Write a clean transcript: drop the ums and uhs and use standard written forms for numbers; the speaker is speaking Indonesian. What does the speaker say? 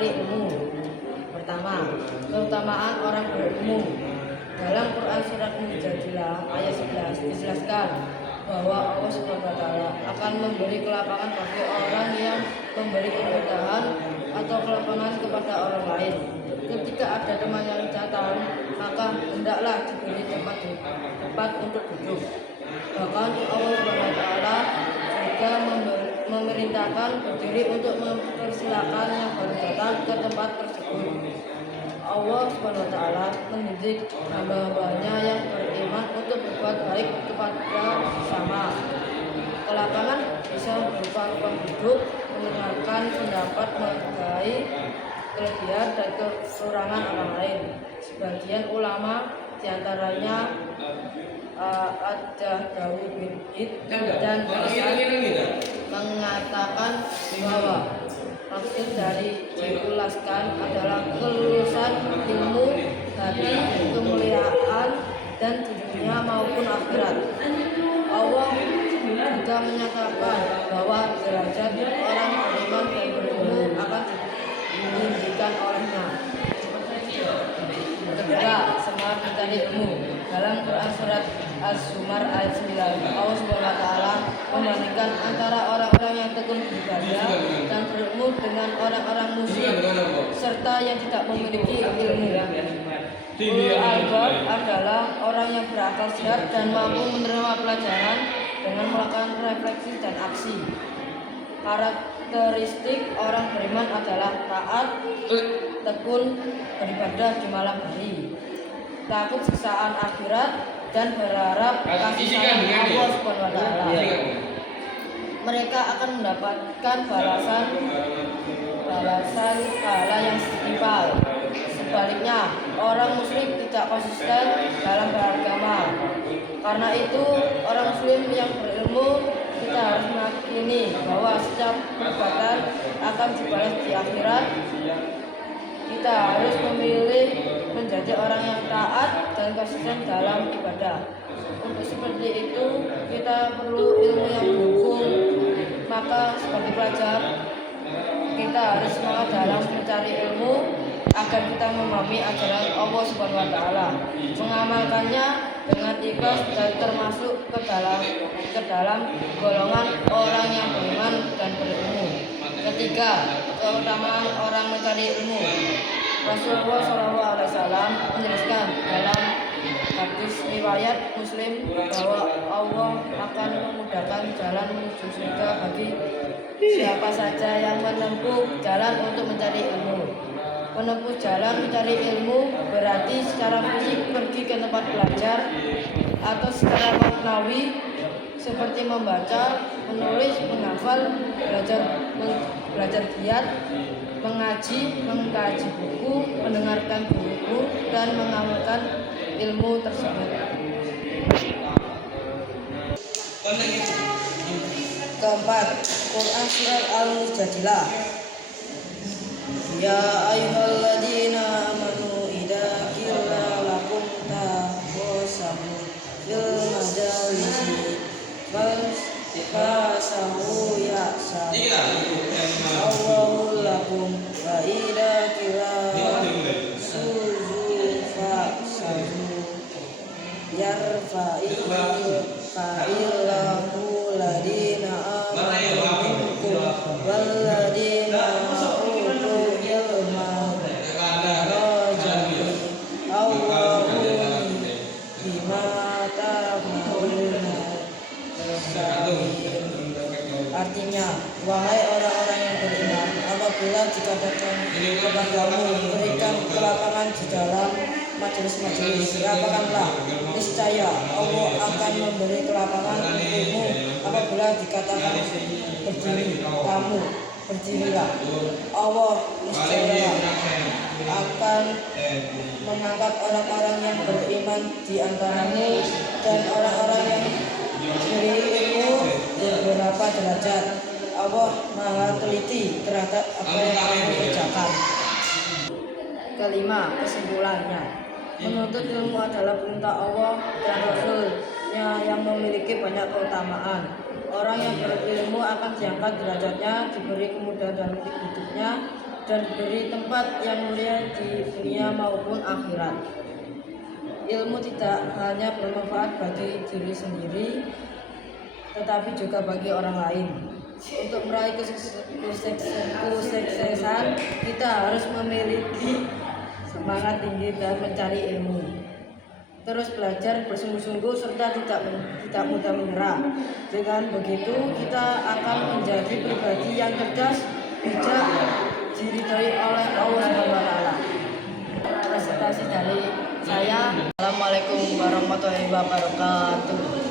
mencari ilmu. Pertama, keutamaan orang berilmu. Dalam Quran surat Mujadilah ayat 11 dijelaskan bahwa Allah SWT akan memberi kelapangan bagi orang yang memberi kemudahan atau kelapangan kepada orang lain. Ketika ada teman yang datang, maka hendaklah diberi tempat untuk duduk. Bahkan Allah SWT juga memerintahkan berdiri untuk mempersilakan yang baru datang ke tempat tersebut. Allah SWT mendidik hamba-hambanya yang beriman untuk berbuat baik kepada sesama. Kelapangan bisa berupa ruang duduk, mendengarkan pendapat, menghargai kelebihan dan kekurangan orang lain. Sebagian ulama diantaranya Ad-Dawud bin Id dan mengatakan bahwa maksud dari diulaskan adalah kelulusan ilmu, hati, kemuliaan dan di dunia maupun akhirat. Allah juga menyatakan bahwa derajat orang beriman dan berilmu akan ditinggikan olehnya. Kedua, semangat mencari ilmu. Dalam Quran surat Az-Zumar ayat 9, Allah SWT membandingkan antara orang-orang yang tekun beribadah dan berilmu dengan orang-orang musyrik serta yang tidak memiliki ilmu. Ulul albab adalah orang yang berakal sehat dan mampu menerima pelajaran dengan melakukan refleksi dan aksi. Karakteristik orang beriman adalah taat, tekun beribadah di malam hari, takut siksaan akhirat, dan berharap kasih sayang Allah SWT. Mereka akan mendapatkan balasan pahala yang setimpal. Sebaliknya, orang musyrik tidak konsisten dalam beragama. Karena itu, orang muslim yang berilmu kita harus meyakini bahwa setiap perbuatan akan dibalas di akhirat. Kita harus memilih menjadi orang yang taat dan konsisten dalam ibadah. Untuk seperti itu, kita perlu ilmu yang mendukung. Maka sebagai pelajar, kita harus semangat dalam mencari ilmu agar kita memahami ajaran Allah SWT, mengamalkannya dengan ikhlas dan termasuk ke dalam golongan orang yang beriman dan berilmu. Ketiga, keutamaan orang mencari ilmu. Rasulullah SAW menjelaskan dalam hadis riwayat Muslim bahwa Allah akan memudahkan jalan menuju surga bagi siapa saja yang menempuh jalan untuk mencari ilmu. Menempuh jalan mencari ilmu berarti secara fisik pergi ke tempat belajar, atau secara maknawi seperti membaca, menulis, menghafal, belajar giat, mengaji, mengkaji buku, mendengarkan buku, dan mengamalkan ilmu tersebut. Keempat, Quran surat Al-Mujadilah. Ya ayyuhalladzina amanu idza qila lakum taqasamu fil majalisi fasahu ya'sa Allahu lakum wa idza qila suzu fasahu yarfa'illahu ladina amanu minkum walladina Artinya, wahai orang-orang yang beriman, apabila dikatakan kepadamu berikan kelapangan di dalam majelis-majelis, katakanlah, niscaya Allah akan memberi kelapangan untukmu. Apabila dikatakan berdiri, kamu berdirilah. Allah niscaya akan mengangkat orang-orang yang beriman di antaramu dan orang-orang yang diberi ilmu beberapa derajat. Allah maha teliti terhadap apa yang kamu kerjakan. Kelima, kesimpulannya, menuntut ilmu adalah perintah Allah dan Rasulnya yang memiliki banyak keutamaan. Orang yang berilmu akan diangkat derajatnya, diberi kemudahan dalam hidupnya, dan diberi tempat yang mulia di dunia maupun akhirat. Ilmu tidak hanya bermanfaat bagi diri sendiri, tetapi juga bagi orang lain. Untuk meraih kesuksesan, kita harus memiliki semangat tinggi dan mencari ilmu. Terus belajar bersungguh-sungguh serta tidak mudah menyerah. Dengan begitu kita akan menjadi pribadi yang cerdas, bijak, diridhoi oleh Allah SWT. Presentasi dari saya. Assalamualaikum warahmatullahi wabarakatuh.